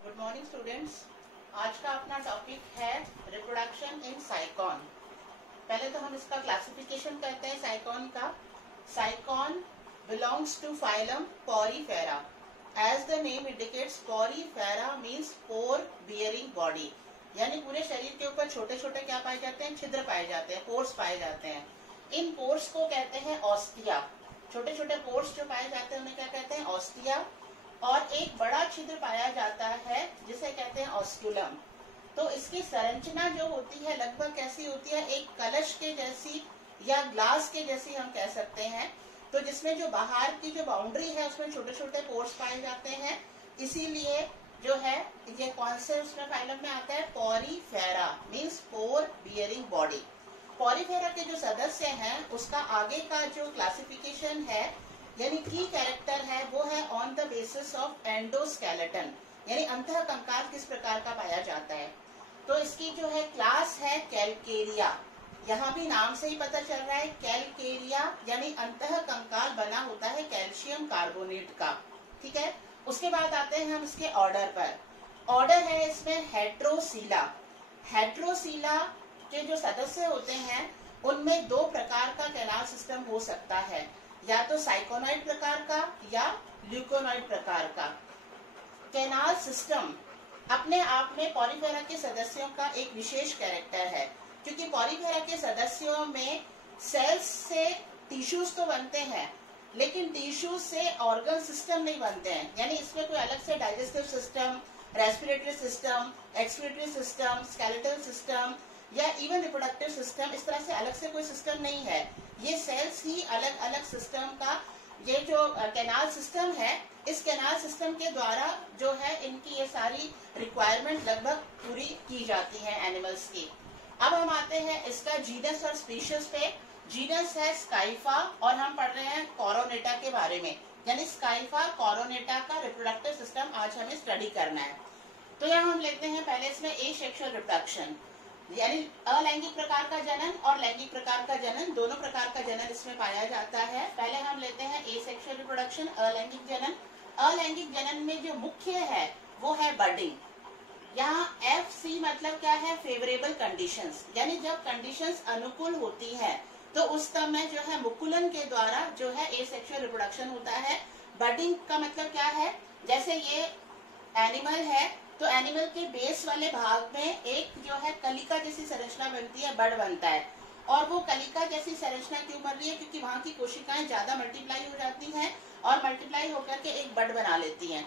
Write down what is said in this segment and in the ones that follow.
Good morning students. आज का अपना टॉपिक है रिप्रोडक्शन इन साइकॉन। पहले तो हम इसका क्लासिफिकेशन करते हैं साइकॉन का। Sycon belongs to phylum Porifera. As the name indicates, Porifera means pore bearing body, यानी पूरे शरीर के ऊपर छोटे छोटे क्या पाए जाते हैं, छिद्र पाए जाते हैं, पोर्स पाए जाते हैं। इन पोर्स को कहते हैं ऑस्टिया। छोटे छोटे पोर्स जो पाए जाते हैं उन्हें क्या कहते हैं, ऑस्टिया। और एक बड़ा छिद्र पाया जाता है जिसे कहते हैं ऑस्क्यूलम। तो इसकी संरचना जो होती है लगभग कैसी होती है, एक कलश के जैसी या ग्लास के जैसी हम कह सकते हैं। तो जिसमें जो बाहर की जो बाउंड्री है उसमें छोटे छोटे पोर्स पाए जाते हैं। इसीलिए जो है ये कौन से उसमें फाइलम में आता है, Porifera means pore bearing body. Porifera के जो सदस्य हैं उसका आगे का जो क्लासिफिकेशन है यानी की कैरेक्टर है वो है on the basis of endoskeleton, यानी अंतः कंकाल किस प्रकार का पाया जाता है। तो इसकी जो है क्लास है कैलकेरिया। यहाँ भी नाम से ही पता चल रहा है कैलकेरिया, यानी अंतः कंकाल बना होता है कैल्शियम कार्बोनेट का। ठीक है, उसके बाद आते हैं हम इसके ऑर्डर पर। ऑर्डर है इसमें हेट्रोसीला। हेट्रोसीला के जो सदस्य होते हैं उनमें दो प्रकार का कैनाल सिस्टम हो सकता है, या तो साइकोनॉइड प्रकार का या ल्यूकोनॉइड प्रकार का। कैनाल सिस्टम अपने आप में पोरीफेरा के सदस्यों का एक विशेष कैरेक्टर है, क्योंकि पोरीफेरा के सदस्यों में सेल्स से टिश्यूज तो बनते हैं लेकिन टिश्यूज से ऑर्गन सिस्टम नहीं बनते हैं। यानी इसमें कोई अलग से digestive system, respiratory system, excretory system, skeletal system या इवन रिप्रोडक्टिव सिस्टम, इस तरह से अलग से कोई सिस्टम नहीं है। ये सेल्स ही अलग अलग सिस्टम का ये जो कैनाल सिस्टम है, इस कैनाल सिस्टम के द्वारा जो है इनकी ये सारी रिक्वायरमेंट लगभग पूरी की जाती है एनिमल्स की। अब हम आते हैं इसका जीनस और स्पीशीज पे। जीनस है स्काइफा और हम पढ़ रहे हैं कोरोनेटा के बारे में, यानी स्काइफा कोरोनेटा का रिप्रोडक्टिव सिस्टम आज हमें स्टडी करना है। तो यहाँ हम लेते हैं पहले इसमें एसेक्सुअल रिप्रोडक्शन, यानी अलैंगिक प्रकार का जनन और लैंगिक प्रकार का जनन, दोनों प्रकार का जनन इसमें पाया जाता है। पहले हम लेते हैं एसेक्सुअल रिप्रोडक्शन, अलैंगिक जनन। अलैंगिक जनन में जो मुख्य है वो है बर्डिंग। यहाँ FC मतलब क्या है, फेवरेबल कंडीशंस, यानी जब कंडीशंस अनुकूल होती है तो उस समय जो है मुकुलन के द्वारा जो है एसेक्सुअल रिप्रोडक्शन होता है। बर्डिंग का मतलब क्या है, जैसे ये एनिमल है तो एनिमल के बेस वाले भाग में एक जो है कलिका जैसी संरचना बनती है, बड बनता है। और वो कलिका जैसी संरचना क्यों बन रही है, क्योंकि वहां की कोशिकाएं ज्यादा मल्टीप्लाई हो जाती हैं और मल्टीप्लाई होकर के एक बड बना लेती हैं।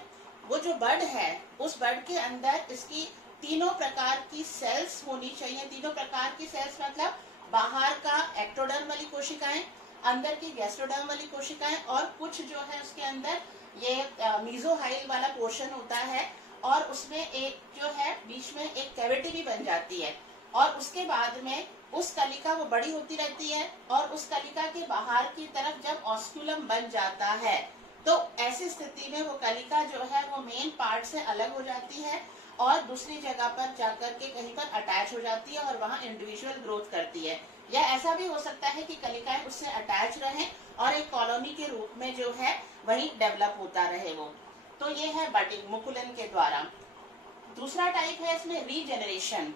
वो जो बड है उस बड के अंदर इसकी तीनों प्रकार की सेल्स होनी चाहिए। तीनों प्रकार की सेल्स मतलब बाहर का एक्टोडर्म वाली कोशिकाएं, अंदर की गैस्ट्रोडर्म वाली कोशिकाएं और कुछ जो है उसके अंदर ये मीजोहाइल वाला पोर्शन होता है और उसमें एक जो है बीच में एक कैविटी भी बन जाती है। और उसके बाद में उस कलिका वो बड़ी होती रहती है और उस कलिका के बाहर की तरफ जब ऑस्क्यूलम बन जाता है तो ऐसी स्थिति में वो कलिका जो है वो मेन पार्ट से अलग हो जाती है और दूसरी जगह पर जाकर के कहीं पर अटैच हो जाती है और वहाँ इंडिविजुअल ग्रोथ करती है। या ऐसा भी हो सकता है कि कलिकाएं उससे अटैच रहें और एक कॉलोनी के रूप में जो है वही डेवलप होता रहे वो। तो ये है बर्डिंग, मुकुलन के द्वारा। दूसरा टाइप है इसमें रीजेनरेशन।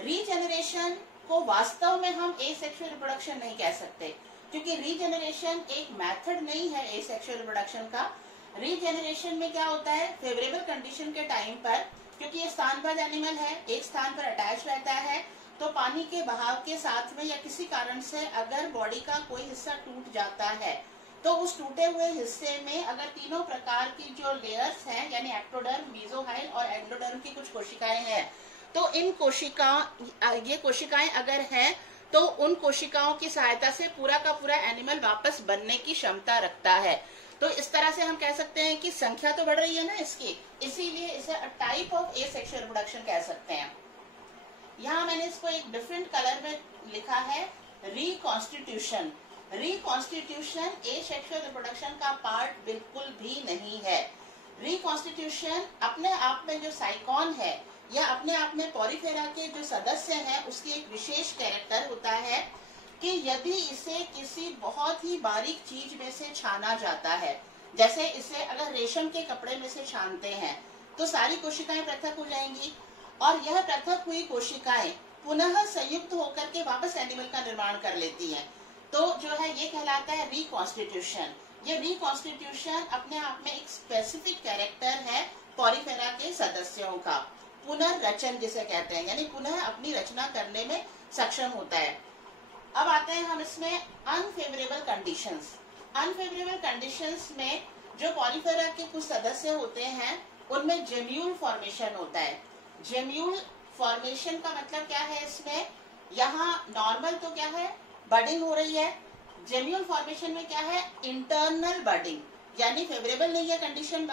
रीजेनरेशन को वास्तव में हम एसेक्सुअल रिप्रोडक्शन नहीं कह सकते, क्योंकि रीजेनरेशन एक मेथड नहीं है एसेक्सुअल रिप्रोडक्शन का। रीजेनरेशन में क्या होता है, फेवरेबल कंडीशन के टाइम पर, क्योंकि ये स्थानबद्ध एनिमल है, एक स्थान पर अटैच रहता है, तो पानी के बहाव के साथ में या किसी कारण से अगर बॉडी का कोई हिस्सा टूट जाता है तो उस टूटे हुए हिस्से में अगर तीनों प्रकार की जो लेयर्स हैं, यानी एक्टोडर्म, मीजोहाइल और एंडोडर्म की कुछ कोशिकाएं हैं, तो इन ये कोशिकाएं अगर हैं तो उन कोशिकाओं की सहायता से पूरा का पूरा एनिमल वापस बनने की क्षमता रखता है। तो इस तरह से हम कह सकते हैं कि संख्या तो बढ़ रही है ना इसकी, इसीलिए इसे टाइप ऑफ एसेक्सुअल रिप्रोडक्शन कह सकते हैं। यहाँ मैंने इसको एक डिफरेंट कलर में लिखा है, रिकॉन्स्टिट्यूशन। रिकॉन्स्टिट्यूशन एसेक्सुअल रिप्रोडक्शन का पार्ट बिल्कुल भी नहीं है। रिकॉन्स्टिट्यूशन अपने आप में जो साइकॉन है या अपने आप में पोरीफेरा के जो सदस्य हैं उसकी एक विशेष कैरेक्टर होता है कि यदि इसे किसी बहुत ही बारीक चीज में से छाना जाता है, जैसे इसे अगर रेशम के कपड़े में से छानते हैं तो सारी कोशिकाएं पृथक हो जाएंगी और यह पृथक हुई कोशिकाएं पुनः संयुक्त होकर के वापस एनिमल का निर्माण कर लेती हैं। तो जो है ये कहलाता है रिकॉन्स्टिट्यूशन। ये रिकॉन्स्टिट्यूशन अपने आप में एक स्पेसिफिक कैरेक्टर है पॉरीफेरा के सदस्यों का, पुनर्रचन जिसे कहते हैं, यानी पुनः अपनी रचना करने में सक्षम होता है। अब आते हैं हम इसमें अनफेवरेबल कंडीशंस। अनफेवरेबल कंडीशंस में जो पॉलीफेरा के कुछ सदस्य होते हैं उनमें जेम्यूल फॉर्मेशन होता है। जेम्यूल फॉर्मेशन का मतलब क्या है, इसमें यहाँ नॉर्मल तो क्या है, बडिंग हो रही है। जेम्यूल फॉर्मेशन में क्या है, इंटरनल बडिंग, यानी फेवरेबल नहीं है कंडीशन,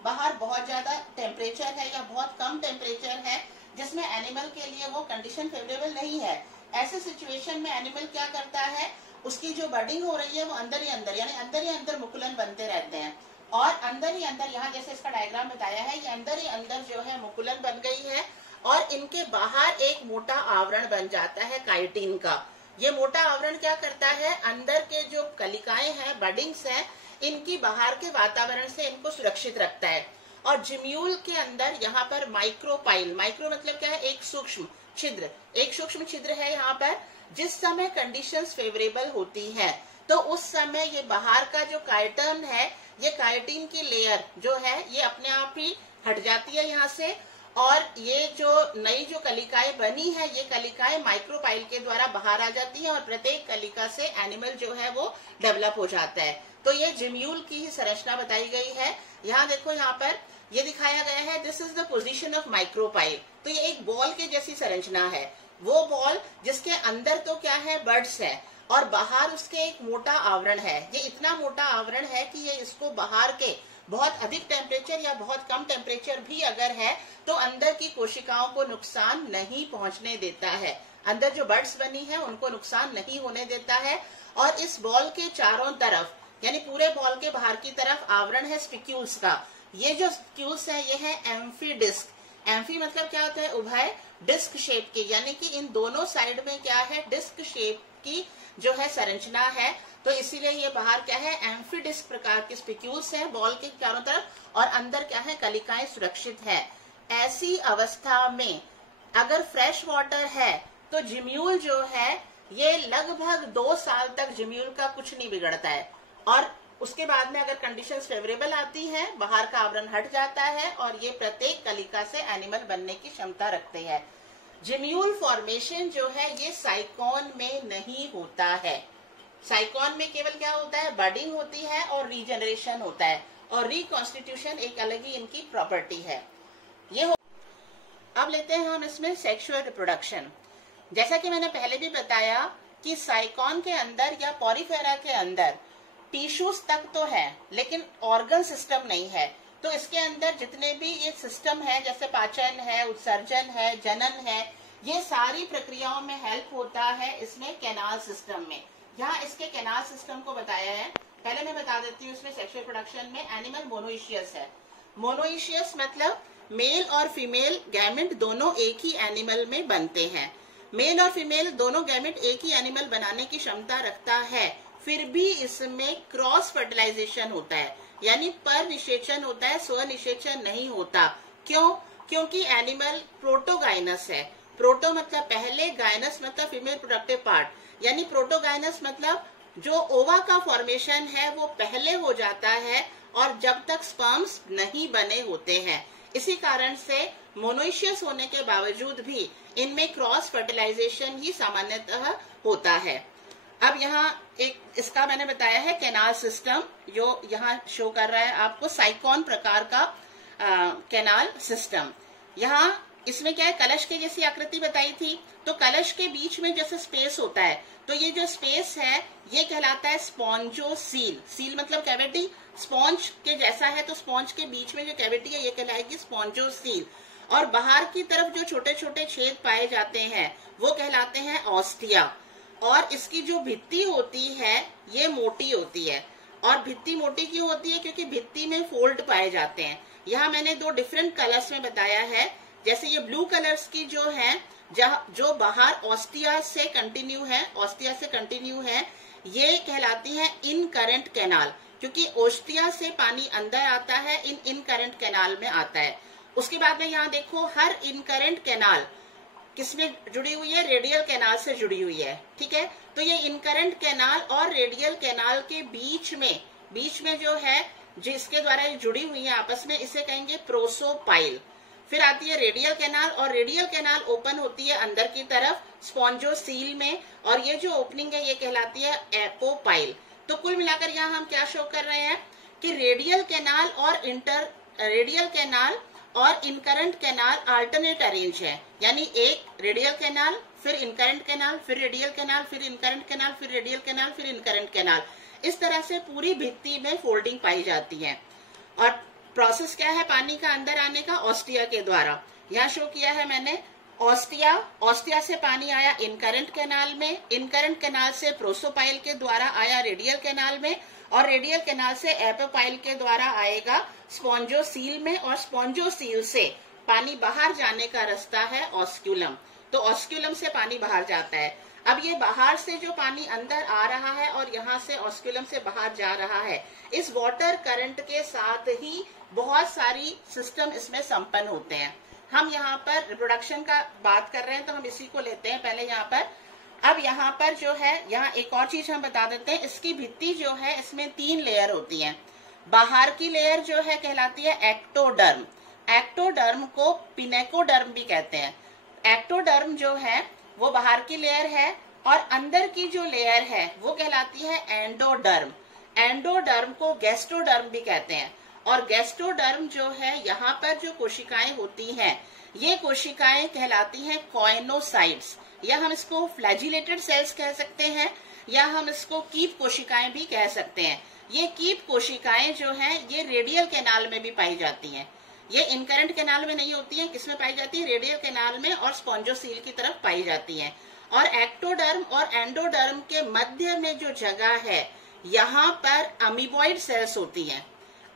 बाहर बहुत ज्यादा टेम्परेचर है या बहुत कम टेम्परेचर है जिसमें एनिमल के लिए वो कंडीशन फेवरेबल नहीं है। ऐसे सिचुएशन में एनिमल क्या करता है, उसकी जो बडिंग हो रही है वो अंदर ही अंदर, यानी अंदर ही अंदर मुकुलन बनते रहते हैं और अंदर ही अंदर, यहाँ जैसे इसका डायग्राम बताया है, ये अंदर ही अंदर जो है मुकुलन बन गई है और इनके बाहर एक मोटा आवरण बन जाता है काइटिन का। ये मोटा आवरण क्या करता है, अंदर के जो कलिकाएं हैं, बडिंग्स हैं, इनकी बाहर के वातावरण से इनको सुरक्षित रखता है। और जिम्यूल के अंदर यहाँ पर माइक्रोपाइल, माइक्रो मतलब क्या है, एक सूक्ष्म छिद्र, एक सूक्ष्म छिद्र है यहाँ पर। जिस समय कंडीशंस फेवरेबल होती है तो उस समय ये बाहर का जो काइटिन है, ये काइटिन की लेयर जो है ये अपने आप ही हट जाती है यहाँ से और ये जो नई जो कलिकाएं बनी है, ये कलिकाएं माइक्रोपाइल के द्वारा बाहर आ जाती है और प्रत्येक कलिका से एनिमल जो है वो डेवलप हो जाता है। तो ये जिम्यूल की ही संरचना बताई गई है। यहाँ देखो, यहाँ पर ये दिखाया गया है, this is the position of micropyle. तो ये एक बॉल के जैसी संरचना है, वो बॉल जिसके अंदर तो क्या है, बर्ड्स है और बाहर उसके एक मोटा आवरण है। ये इतना मोटा आवरण है कि ये इसको बाहर के बहुत अधिक टेम्परेचर या बहुत कम टेम्परेचर भी अगर है तो अंदर की कोशिकाओं को नुकसान नहीं पहुंचने देता है। अंदर जो बर्ड्स बनी है उनको नुकसान नहीं होने देता है। और इस बॉल के चारों तरफ, यानी पूरे बॉल के बाहर की तरफ आवरण है स्पिक्यूल्स का। ये जो स्पिक्यूल्स है ये है एम्फी डिस्क। एम्फी मतलब क्या होता है, उभय डिस्क शेप के, यानी कि इन दोनों साइड में क्या है, डिस्क शेप की जो है संरचना है। तो इसीलिए ये बाहर क्या है, एम्फी डिस्क प्रकार के स्पिक्यूल्स हैं बॉल के चारों तरफ और अंदर क्या है, कलिकाएं सुरक्षित है। ऐसी अवस्था में अगर फ्रेश वाटर है तो जिम्यूल जो है ये लगभग 2 साल तक जिम्यूल का कुछ नहीं बिगड़ता है और उसके बाद में अगर कंडीशंस फेवरेबल आती है, बाहर का आवरण हट जाता है और ये प्रत्येक कलिका से एनिमल बनने की क्षमता रखते हैं। जिम्यूल फॉर्मेशन जो है ये साइकोन में नहीं होता है। साइकोन में केवल क्या होता है, बडिंग होती है और रीजनरेशन होता है और रिकॉन्स्टिट्यूशन एक अलग ही इनकी प्रॉपर्टी है। अब लेते हैं हम इसमें सेक्सुअल रिप्रोडक्शन। जैसा कि मैंने पहले भी बताया कि साइकोन के अंदर या पॉरीफेरा के अंदर टिश्यूज तक तो है लेकिन ऑर्गन सिस्टम नहीं है। तो इसके अंदर जितने भी ये सिस्टम है, जैसे पाचन है, उत्सर्जन है, जनन है, ये सारी प्रक्रियाओं में हेल्प होता है इसमें कैनाल सिस्टम में। यहाँ इसके कैनाल सिस्टम को बताया है, पहले मैं बता देती हूँ। इसमें सेक्सुअल प्रोडक्शन में एनिमल मोनोइशियस है। मोनोइशियस मतलब मेल और फीमेल गैमेट दोनों एक ही एनिमल में बनते हैं। मेल और फीमेल दोनों गैमेट एक ही एनिमल बनाने की क्षमता रखता है, फिर भी इसमें क्रॉस फर्टिलाइजेशन होता है, यानी पर निषेचन होता है, स्व निषेचन नहीं होता। क्यों? क्योंकि एनिमल प्रोटोगाइनस है। प्रोटो मतलब पहले, गाइनस मतलब फीमेल प्रोडक्टिव पार्ट, यानी प्रोटोगाइनस मतलब जो ओवा का फॉर्मेशन है वो पहले हो जाता है और जब तक स्पर्म्स नहीं बने होते हैं। इसी कारण से मोनोइशियस होने के बावजूद भी इनमें क्रॉस फर्टिलाइजेशन ही सामान्यतः होता है। अब यहाँ एक इसका मैंने बताया है कैनाल सिस्टम, जो यहाँ शो कर रहा है आपको साइकोन प्रकार का कैनाल सिस्टम। यहाँ इसमें क्या है, कलश के जैसी आकृति बताई थी, तो कलश के बीच में जैसे स्पेस होता है, तो ये जो स्पेस है ये कहलाता है स्पॉन्जोसील। सील मतलब कैविटी, स्पॉन्ज के जैसा है, तो स्पॉन्ज के बीच में जो कैविटी है ये कहलाएगी स्पॉन्जोसील। और बाहर की तरफ जो छोटे छोटे छेद पाए जाते हैं वो कहलाते हैं ऑस्टिया। और इसकी जो भित्ति होती है ये मोटी होती है। और भित्ति मोटी क्यों होती है? क्योंकि भित्ति में फोल्ड पाए जाते हैं। यहाँ मैंने 2 डिफरेंट कलर्स में बताया है। जैसे ये ब्लू कलर्स की जो है, जो बाहर ऑस्टिया से कंटिन्यू है, ये कहलाती है इन करंट कैनाल, क्योंकि ऑस्टिया से पानी अंदर आता है, इन करंट कैनाल में आता है। उसके बाद में यहाँ देखो हर इनकरेंट कैनाल किसमें जुड़ी हुई है, रेडियल कैनाल से जुड़ी हुई है, ठीक है। तो ये इनकरेंट कैनाल और रेडियल कैनाल के बीच में जो है जिसके द्वारा ये जुड़ी हुई है आपस में, इसे कहेंगे प्रोसोपाइल। फिर आती है रेडियल कैनाल, और रेडियल कैनाल ओपन होती है अंदर की तरफ स्पॉन्जोसील में, और ये जो ओपनिंग है ये कहलाती है एपोपाइल। तो कुल मिलाकर यहाँ हम क्या शो कर रहे हैं कि रेडियल कैनाल और इनकरेंट कैनाल अल्टरनेट अरेंज है, यानी एक रेडियल कैनाल, फिर इनकरेंट कैनाल, फिर रेडियल कैनाल, फिर इनकरेंट कैनाल, फिर रेडियल कैनाल, फिर इनकरेंट कैनाल। इस तरह से पूरी भित्ति में फोल्डिंग पाई जाती है। और प्रोसेस क्या है पानी का अंदर आने का, ऑस्टिया के द्वारा। यहाँ शो किया है मैंने ऑस्टिया से पानी आया इनकरेंट कैनाल में, इनकरेंट कैनाल से प्रोसोपाइल के द्वारा आया रेडियल कैनाल में, और रेडियल कैनाल से एपोपाइल के द्वारा आएगा स्पॉन्जोसील में, और स्पॉन्जोसील से पानी बाहर जाने का रास्ता है ऑस्क्यूलम। तो ऑस्क्यूलम से पानी बाहर जाता है। अब ये बाहर से जो पानी अंदर आ रहा है और यहाँ से ऑस्क्यूलम से बाहर जा रहा है, इस वाटर करंट के साथ ही बहुत सारी सिस्टम इसमें संपन्न होते हैं। हम यहाँ पर रिप्रोडक्शन का बात कर रहे हैं तो हम इसी को लेते हैं पहले यहाँ पर। अब यहाँ पर जो है, यहाँ एक और चीज हम बता देते हैं, इसकी भित्ति जो है इसमें 3 लेयर होती हैं। बाहर की लेयर जो है कहलाती है एक्टोडर्म। एक्टोडर्म को पिनेकोडर्म भी कहते हैं। एक्टोडर्म जो है वो बाहर की लेयर है, और अंदर की जो लेयर है वो कहलाती है एंडोडर्म। एंडोडर्म को गैस्ट्रोडर्म भी कहते हैं। और गैस्ट्रोडर्म जो है, यहाँ पर जो कोशिकाएं होती हैं ये कोशिकाएं कहलाती हैं कॉइनोसाइट्स, या हम इसको फ्लैजिलेटेड सेल्स कह सकते हैं, या हम इसको कीप कोशिकाएं भी कह सकते हैं। ये कीप कोशिकाएं जो हैं ये रेडियल कैनाल में भी पाई जाती हैं। ये इनकरेंट कैनाल में नहीं होती हैं, किसमें पाई जाती है, रेडियल कैनाल में और स्पॉन्जोसील की तरफ पाई जाती हैं। और एक्टोडर्म और एंडोडर्म के मध्य में जो जगह है यहाँ पर अमीबॉइड सेल्स होती हैं।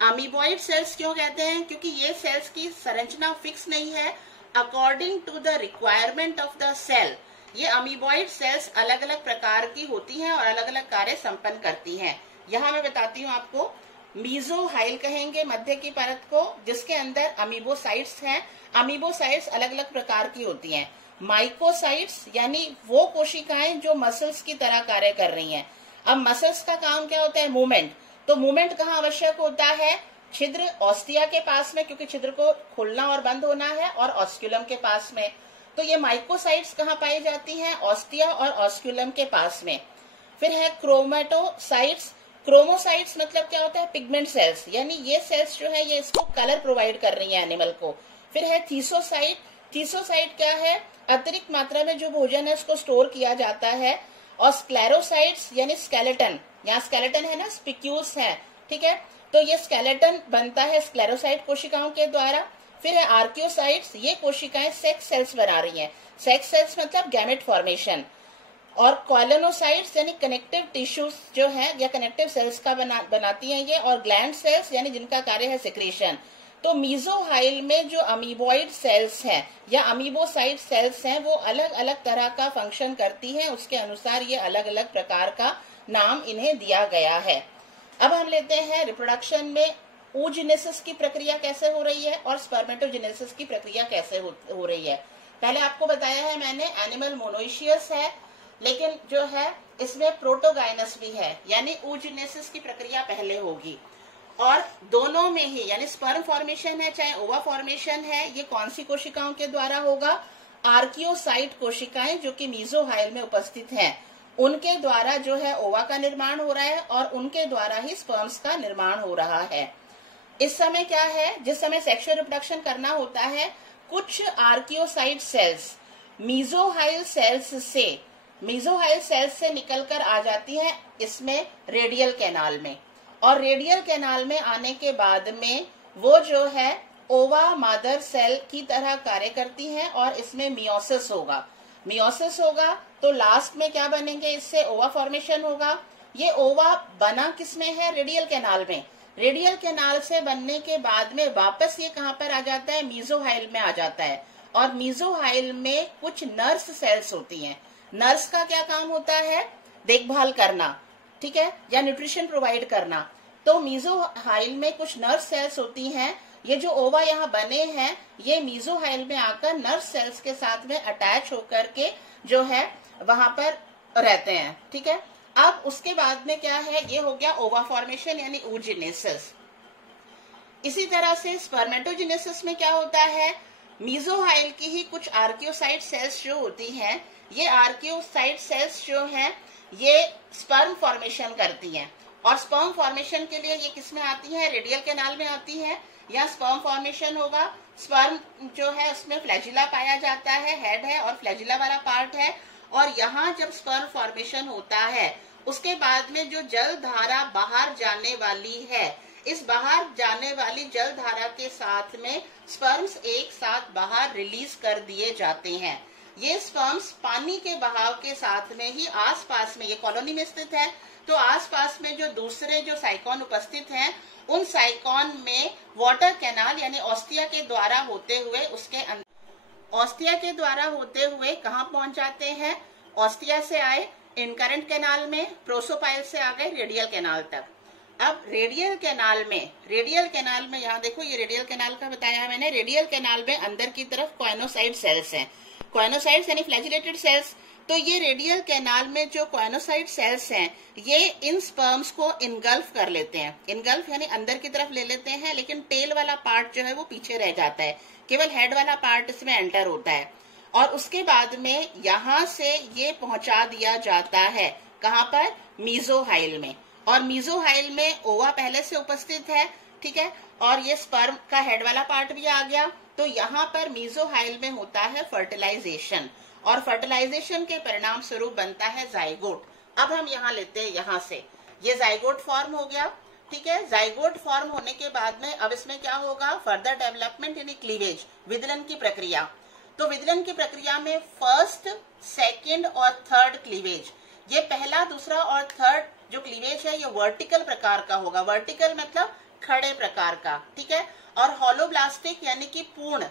अमीबॉइड सेल्स क्यों कहते हैं, क्योंकि ये सेल्स की संरचना फिक्स नहीं है। According to the requirement of the cell ये अमीबॉइड सेल्स अलग अलग प्रकार की होती हैं और अलग अलग कार्य संपन्न करती हैं। यहाँ मैं बताती हूँ आपको, मीजोहाइल कहेंगे मध्य की परत को, जिसके अंदर अमीबोसाइट्स हैं। अमीबोसाइट्स अलग अलग प्रकार की होती हैं। माइकोसाइट्स यानी वो कोशिकाएं जो मसल्स की तरह कार्य कर रही हैं। अब मसल्स का काम क्या होता है, मूवमेंट। तो मूवमेंट कहाँ आवश्यक होता है, छिद्र ऑस्टिया के पास में, क्योंकि छिद्र को खोलना और बंद होना है, और ऑस्क्यूलम के पास में। तो ये माइकोसाइट्स कहाँ पाई जाती हैं, ऑस्टिया और ऑस्क्यूलम के पास में। फिर है क्रोमेटोसाइट्स। क्रोमोसाइट्स मतलब क्या होता है, पिगमेंट सेल्स, यानी ये सेल्स जो है ये इसको कलर प्रोवाइड कर रही है एनिमल को। फिर है थीसोसाइट। थीसोसाइट क्या है, अतिरिक्त मात्रा में जो भोजन है उसको स्टोर किया जाता है। और स्क्लेरोसाइट्स यानी स्केलेटन, यहाँ स्केलेटन है ना, स्पिक्यूल्स है, ठीक है। तो ये स्केलेटन बनता है स्क्लेरोसाइट कोशिकाओं के द्वारा। फिर है आर्कियोसाइट्स, ये कोशिकाएं सेक्स सेल्स बना रही हैं। सेक्स सेल्स मतलब गैमेट फॉर्मेशन। और कॉलोनोसाइट्स यानी कनेक्टिव टिश्यूज जो है या कनेक्टिव सेल्स का बनाती हैं ये। और ग्लैंड सेल्स यानी जिनका कार्य है सिक्रीशन। तो मीजोहाइल में जो अमीबॉइड सेल्स हैं या अमीबोसाइट सेल्स हैं वो अलग अलग तरह का फंक्शन करती हैं, उसके अनुसार ये अलग अलग प्रकार का नाम इन्हें दिया गया है। अब हम लेते हैं रिप्रोडक्शन में oogenesis की प्रक्रिया कैसे हो रही है और स्पर्मेटोजेनेसिस की प्रक्रिया कैसे हो रही है। पहले आपको बताया है मैंने एनिमल मोनोइशियस है, लेकिन जो है इसमें प्रोटोगाइनस भी है, यानी oogenesis की प्रक्रिया पहले होगी। और दोनों में ही यानी स्पर्म फॉर्मेशन है चाहे ओवा फॉर्मेशन है, ये कौन सी कोशिकाओं के द्वारा होगा, आर्कियोसाइट कोशिकाएं जो कि मीजोहाइल में उपस्थित हैं उनके द्वारा जो है ओवा का निर्माण हो रहा है, और उनके द्वारा ही स्पर्म्स का निर्माण हो रहा है। इस समय क्या है, जिस समय सेक्सुअल रिप्रोडक्शन करना होता है, कुछ आर्कियोसाइट सेल्स मीजोहाइल सेल्स से निकलकर आ जाती हैं इसमें रेडियल कैनाल में। और रेडियल कैनाल में आने के बाद में वो जो है ओवा मदर सेल की तरह कार्य करती हैं, और इसमें मियोसिस होगा। तो लास्ट में क्या बनेंगे, इससे ओवा फॉर्मेशन होगा। ये ओवा बना किसमें है, रेडियल कैनाल में। रेडियल कैनाल से बनने के बाद में वापस ये कहाँ पर आ जाता है, मीजोहाइल में आ जाता है। और मीजोहाइल में कुछ नर्स सेल्स होती हैं। नर्स का क्या काम होता है, देखभाल करना, ठीक है, या न्यूट्रिशन प्रोवाइड करना। तो मीजोहाइल में कुछ नर्व सेल्स होती हैं ये जो ओवा यहाँ बने हैं ये मीजोहाइल में आकर नर्व सेल्स के साथ में अटैच होकर के जो है वहां पर रहते हैं। ठीक है, अब उसके बाद में क्या है, ये हो गया ओवा फॉर्मेशन यानी oogenesis। इसी तरह से स्पर्मेटोजेनेसिस में क्या होता है, मीजोहाइल की ही कुछ आर्कियोसाइट सेल्स जो होती हैं, ये आर्कियोसाइट सेल्स जो हैं ये स्पर्म फॉर्मेशन करती हैं। और स्पर्म फॉर्मेशन के लिए ये किस में आती है, रेडियल कैनाल में आती है। यहाँ स्पर्म फॉर्मेशन होगा, स्पर्म जो है उसमें फ्लैजिला पाया जाता है, हेड है और फ्लैजिला वाला पार्ट है। और यहाँ जब स्पर्म फॉर्मेशन होता है उसके बाद में जो जल धारा बाहर जाने वाली है, इस बाहर जाने वाली जल धारा के साथ में स्पर्म्स एक साथ बाहर रिलीज कर दिए जाते हैं। ये स्पर्म्स पानी के बहाव के साथ में ही आसपास में, ये कॉलोनी में स्थित है, तो आसपास में जो दूसरे जो साइकॉन उपस्थित हैं उन साइकॉन में वाटर कैनाल यानी ऑस्टिया के द्वारा होते हुए उसके ऑस्टिया के द्वारा होते हुए कहाँ पहुंच जाते हैं, ऑस्टिया से आए इनकरेंट कैनाल में, प्रोसोपाइल से आ गए रेडियल कैनाल तक। अब रेडियल कैनाल में यहाँ देखो, ये रेडियल कैनाल का बताया मैंने। रेडियल कैनाल में अंदर की तरफ क्वाइनोसाइट सेल्स हैं, क्वाइनोसाइट्स यानी फ्लैजिलेटेड सेल्स। तो ये रेडियल कैनाल में जो क्वाइनोसाइट सेल्स हैं ये इन स्पर्म्स को इनगल्फ कर लेते हैं। इनगल्फ यानी अंदर की तरफ ले लेते हैं, लेकिन टेल वाला पार्ट जो है वो पीछे रह जाता है, केवल हेड वाला पार्ट इसमें एंटर होता है। और उसके बाद में यहाँ से ये पहुंचा दिया जाता है कहाँ पर, मीजोहाइल में। और मीजोहाइल में ओवा पहले से उपस्थित है, ठीक है, और ये स्पर्म का हेड वाला पार्ट भी आ गया। तो यहाँ पर मीजोहाइल में होता है फर्टिलाइजेशन, और फर्टिलाइजेशन के परिणाम स्वरूप बनता है जाइगोट। अब हम यहाँ लेते हैं, यहाँ से ये जाइगोट फॉर्म हो गया। ठीक है, जाइगोट फॉर्म होने के बाद में अब इसमें क्या होगा, फर्दर डेवलपमेंट यानी क्लीवेज, विदलन की प्रक्रिया। तो विदलन की प्रक्रिया में फर्स्ट, सेकंड और थर्ड क्लीवेज, ये पहला, दूसरा और थर्ड जो क्लीवेज है ये वर्टिकल प्रकार का होगा। वर्टिकल मतलब खड़े प्रकार का, ठीक है। और होलोब्लास्टिक यानी कि पूर्ण।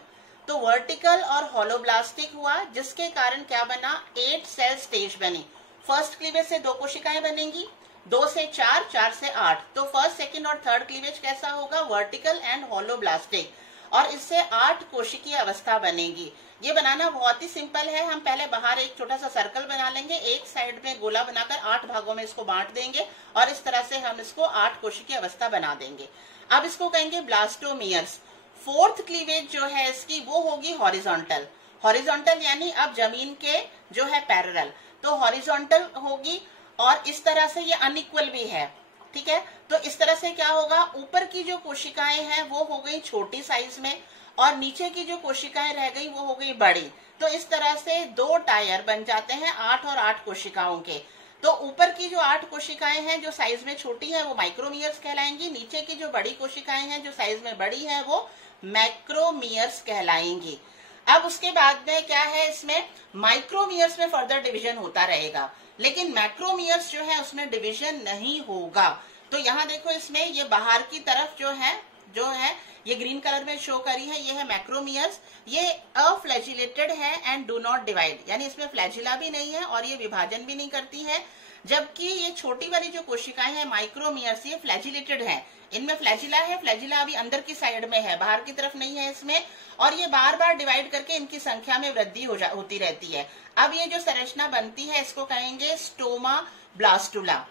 तो वर्टिकल और होलोब्लास्टिक हुआ, जिसके कारण क्या बना, 8 सेल स्टेज बनी। फर्स्ट क्लीवेज से 2 कोशिकाएं बनेंगी, 2 से 4, 4 से 8। तो फर्स्ट, सेकंड और थर्ड क्लीवेज कैसा होगा, वर्टिकल एंड होलोब्लास्टिक, और इससे 8 कोशिकीय अवस्था बनेगी। ये बनाना बहुत ही सिंपल है। हम पहले बाहर एक छोटा सा सर्कल बना लेंगे, एक साइड में गोला बनाकर 8 भागों में इसको बांट देंगे, और इस तरह से हम इसको 8 कोशिकीय अवस्था बना देंगे। अब इसको कहेंगे ब्लास्टोमियर्स। फोर्थ क्लीवेज जो है इसकी वो होगी हॉरिजॉन्टल। हॉरिजॉन्टल यानी अब जमीन के जो है पैरेलल, तो हॉरिजॉन्टल होगी। और इस तरह से ये अनइक्वल भी है, ठीक है। तो इस तरह से क्या होगा, ऊपर की जो कोशिकाएं हैं वो हो गई छोटी साइज में, और नीचे की जो कोशिकाएं रह गई वो हो गई बड़ी। तो इस तरह से 2 टायर बन जाते हैं 8 और 8 कोशिकाओं के। तो ऊपर की जो 8 कोशिकाएं हैं जो साइज में छोटी है वो माइक्रोमियर्स कहलाएंगी, नीचे की जो बड़ी कोशिकाएं हैं जो साइज में बड़ी है वो मैक्रोमियर्स कहलाएंगी। अब उसके बाद में क्या है, इसमें माइक्रोमियर्स में फर्दर डिवीजन होता रहेगा, लेकिन मैक्रोमियर्स जो है उसमें डिवीजन नहीं होगा। तो यहाँ देखो, इसमें ये बाहर की तरफ जो है ये ग्रीन कलर में शो करी है, ये है मैक्रोमियर्स। ये अफ्लैजिलेटेड है एंड डू नॉट डिवाइड, यानी इसमें फ्लैजिला भी नहीं है और ये विभाजन भी नहीं करती है। जबकि ये छोटी वाली जो कोशिकाएं हैं माइक्रोमियर्स, ये फ्लैजिलेटेड है, इनमें फ्लैजिला है। फ्लैजिला अभी अंदर की साइड में है, बाहर की तरफ नहीं है इसमें, और ये बार बार डिवाइड करके इनकी संख्या में वृद्धि होती रहती है। अब ये जो संरचना बनती है इसको कहेंगे स्टोमा ब्लास्टुला।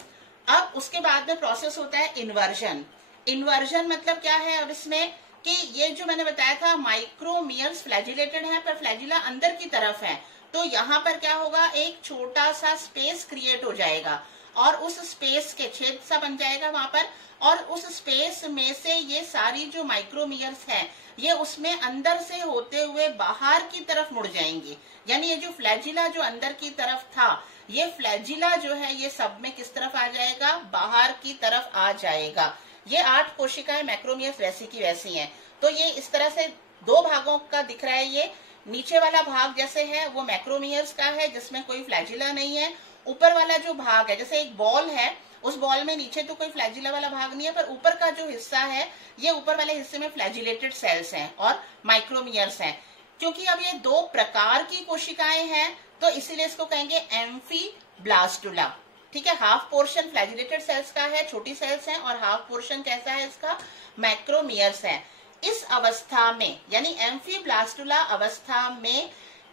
अब उसके बाद में प्रोसेस होता है इन्वर्जन। इन्वर्जन मतलब क्या है, और इसमें कि ये जो मैंने बताया था माइक्रोमियर्स फ्लैजिलेटेड है पर फ्लैजिला अंदर की तरफ है, तो यहाँ पर क्या होगा, एक छोटा सा स्पेस क्रिएट हो जाएगा, और उस स्पेस के छेद सा बन जाएगा वहां पर, और उस स्पेस में से ये सारी जो माइक्रोमियर्स हैं ये उसमें अंदर से होते हुए बाहर की तरफ मुड़ जाएंगी। यानी ये जो फ्लैजिला जो अंदर की तरफ था, ये फ्लैजिला जो है ये सब में किस तरफ आ जाएगा, बाहर की तरफ आ जाएगा। ये 8 कोशिकाएं मैक्रोमियर्स वैसी की वैसी हैं। तो ये इस तरह से 2 भागों का दिख रहा है। ये नीचे वाला भाग जैसे है वो मैक्रोमियर्स का है जिसमें कोई फ्लैजिला नहीं है। ऊपर वाला जो भाग है, जैसे एक बॉल है, उस बॉल में नीचे तो कोई फ्लैजिला वाला भाग नहीं है, पर ऊपर का जो हिस्सा है ये ऊपर वाले हिस्से में फ्लैजिलेटेड सेल्स हैं और माइक्रोमियर्स हैं। क्योंकि अब ये 2 प्रकार की कोशिकाएं हैं तो इसीलिए इसको कहेंगे एम्फीब्लास्टुला, ठीक है। हाफ पोर्शन फ्लैजिलेटेड सेल्स का है, छोटी सेल्स हैं, और हाफ पोर्शन कैसा है इसका, मैक्रोमियर्स है। इस अवस्था में यानी एम्फीब्लास्टुला अवस्था में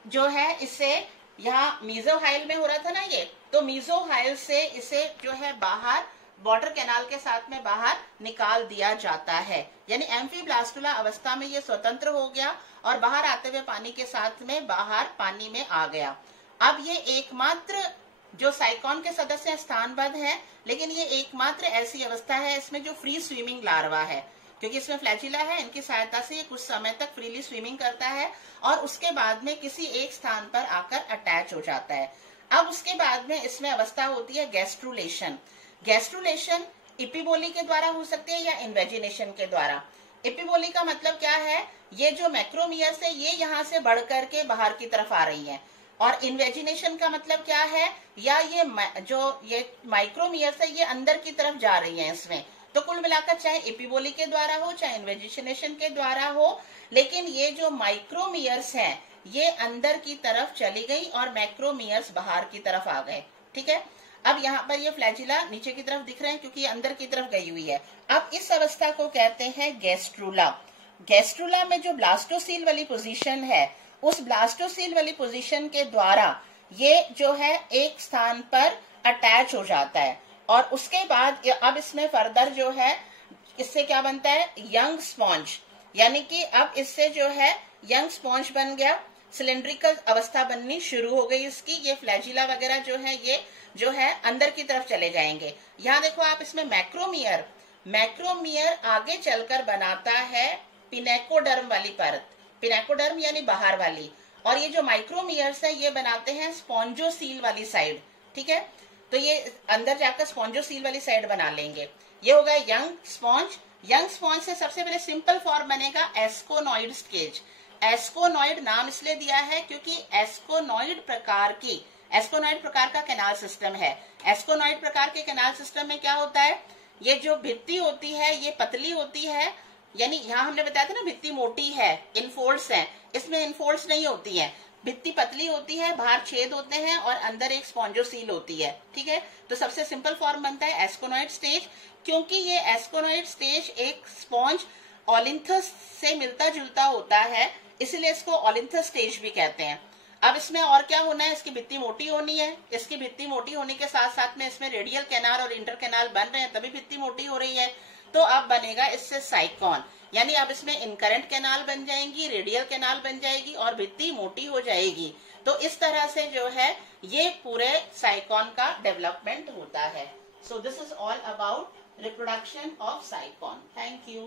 जो है इसे यहाँ मीजोहाइल में हो रहा था ना ये, तो मीजोहाइल से इसे जो है बाहर वाटर कैनाल के साथ में बाहर निकाल दिया जाता है। यानी एम्फीब्लास्टुला अवस्था में ये स्वतंत्र हो गया और बाहर आते हुए पानी के साथ में बाहर पानी में आ गया। अब ये एकमात्र जो साइकॉन के सदस्य स्थानबद्ध है, लेकिन ये एकमात्र ऐसी अवस्था है इसमें जो फ्री स्विमिंग लार्वा है, क्योंकि इसमें फ्लैजिला है, इनकी सहायता से ये कुछ समय तक फ्रीली स्विमिंग करता है और उसके बाद में किसी एक स्थान पर आकर अटैच हो जाता है। अब उसके बाद में इसमें अवस्था होती है गैस्ट्रुलेशन। गैस्ट्रुलेशन इपिबोली के द्वारा हो सकती है या इन्वेजिनेशन के द्वारा। इपिबोली का मतलब क्या है, ये जो मैक्रोमियर्स है ये यहाँ से बढ़ करके बाहर की तरफ आ रही है, और इन्वेजिनेशन का मतलब क्या है, या ये जो ये माइक्रोमियर्स है ये अंदर की तरफ जा रही है इसमें। तो कुल मिलाकर चाहे इपिबोली के द्वारा हो चाहे इन्वेजिनेशन के द्वारा हो, लेकिन ये जो माइक्रोमियर्स हैं ये अंदर की तरफ चली गई और मैक्रोमियर्स बाहर की तरफ आ गए। ठीक है, अब यहाँ पर ये फ्लैजिला नीचे की तरफ दिख रहे हैं क्योंकि ये अंदर की तरफ गई हुई है। अब इस अवस्था को कहते हैं गैस्ट्रुला। गैस्ट्रुला में जो ब्लास्टोसील वाली पोजीशन है, उस ब्लास्टोसील वाली पोजीशन के द्वारा ये जो है एक स्थान पर अटैच हो जाता है और उसके बाद अब इसमें फर्दर जो है इससे क्या बनता है, यंग स्पॉन्ज। यानी कि अब इससे जो है यंग स्पॉन्ज बन गया, सिलेंड्रिकल अवस्था बननी शुरू हो गई इसकी। ये फ्लैजिला वगैरह जो है ये जो है अंदर की तरफ चले जाएंगे। यहाँ देखो आप, इसमें मैक्रोमियर आगे चलकर बनाता है पिनेकोडर्म वाली परत, पिनेकोडर्म यानी बाहर वाली, और ये जो माइक्रोमियर्स है ये बनाते हैं स्पॉन्जोसील वाली साइड। ठीक है, तो ये अंदर जाकर स्पॉन्जोसील वाली साइड बना लेंगे। ये होगा यंग स्पॉन्ज। यंग स्पॉन्ज से सबसे पहले सिंपल फॉर्म बनेगा एस्कोनॉइड स्टेज। एस्कोनॉइड नाम इसलिए दिया है क्योंकि एस्कोनॉइड प्रकार का कैनाल सिस्टम है। एस्कोनॉइड प्रकार के कैनाल सिस्टम में क्या होता है, ये जो भित्ति होती है ये पतली होती है, यानी यहाँ हमने बताया था ना भित्ति मोटी है, इनफोल्ड्स है, इसमें इनफोल्ड्स नहीं होती है, भित्ति पतली होती है, बाहर छेद होते हैं और अंदर एक स्पॉन्जोसील होती है। ठीक है, तो सबसे सिंपल फॉर्म बनता है एस्कोनॉइड स्टेज। क्योंकि ये एस्कोनॉइड स्टेज एक स्पॉन्ज ओलिन्थस से मिलता जुलता होता है, इसलिए इसको ओलिन्थस स्टेज भी कहते हैं। अब इसमें और क्या होना है, इसकी भित्ति मोटी होनी है। इसकी भित्ति मोटी होने के साथ साथ में इसमें रेडियल कैनाल और इंटर कैनाल बन रहे हैं, तभी भित्ति मोटी हो रही है। तो अब बनेगा इससे साइकॉन, यानी अब इसमें इनकरेंट कैनाल बन जाएंगी, रेडियल कैनाल बन जाएगी और भित्ति मोटी हो जाएगी। तो इस तरह से जो है ये पूरे साइकॉन का डेवलपमेंट होता है। So this is all about reproduction of साइकॉन। Thank you.